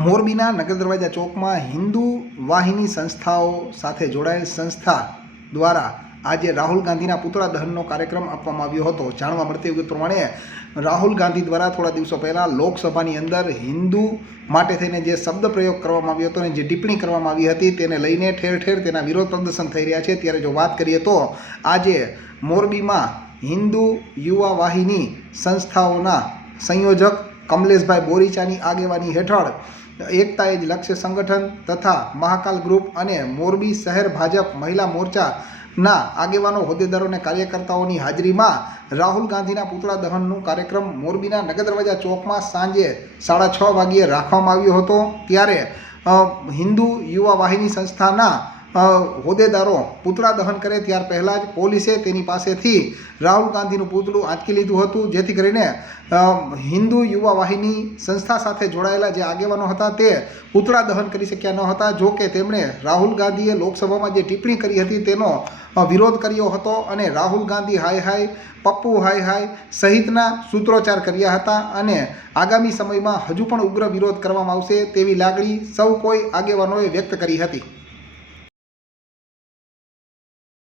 મોરબીના નગર દરવાજા ચોકમાં હિન્દુ વાહિની સંસ્થાઓ સાથે જોડાયેલ સંસ્થા દ્વારા આજે રાહુલ ગાંધીના પુતળા દહનનો કાર્યક્રમ આપવામાં આવ્યો હતો। જાણવા મળતી વિગત પ્રમાણે રાહુલ ગાંધી દ્વારા થોડા દિવસો પહેલાં લોકસભાની અંદર હિન્દુ માટે થઈને જે શબ્દ પ્રયોગ કરવામાં આવ્યો હતો અને જે ટિપ્પણી કરવામાં આવી હતી તેને લઈને ઠેર ઠેર તેના વિરોધ પ્રદર્શન થઈ રહ્યા છે। ત્યારે જો વાત કરીએ તો આજે મોરબીમાં હિન્દુ યુવા વાહિની સંસ્થાઓના સંયોજક કમલેશભાઈ બોરીચાની આગેવાની હેઠળ એકતા એજ લક્ષ્ય સંગઠન તથા મહાકાલ ગ્રુપ અને મોરબી શહેર ભાજપ મહિલા મોરચાના આગેવાનો, હોદ્દેદારો અને કાર્યકર્તાઓની હાજરીમાં રાહુલ ગાંધીના પુતળા દહનનું કાર્યક્રમ મોરબીના નગર દરવાજા ચોકમાં સાંજે 6:30 વાગ્યે રાખવામાં આવ્યો હતો। ત્યારે હિન્દુ યુવા વાહિની સંસ્થાના હોદ્દેદારો પુતળા દહન કરે ત્યાર પહેલાં જ પોલીસે તેની પાસેથી રાહુલ ગાંધીનું પુતળું આંચકી લીધું હતું, જેથી કરીને હિન્દુ યુવા વાહિની સંસ્થા સાથે જોડાયેલા જે આગેવાનો હતા તે પુતળા દહન કરી શક્યા ન હતા। જો કે તેમણે રાહુલ ગાંધીએ લોકસભામાં જે ટિપ્પણી કરી હતી તેનો વિરોધ કર્યો હતો અને રાહુલ ગાંધી હાય હાય, પપ્પુ હાય હાય સહિતના સૂત્રોચ્ચાર કર્યા હતા અને આગામી સમયમાં હજુ પણ ઉગ્ર વિરોધ કરવામાં આવશે તેવી લાગણી સૌ કોઈ આગેવાનોએ વ્યક્ત કરી હતી।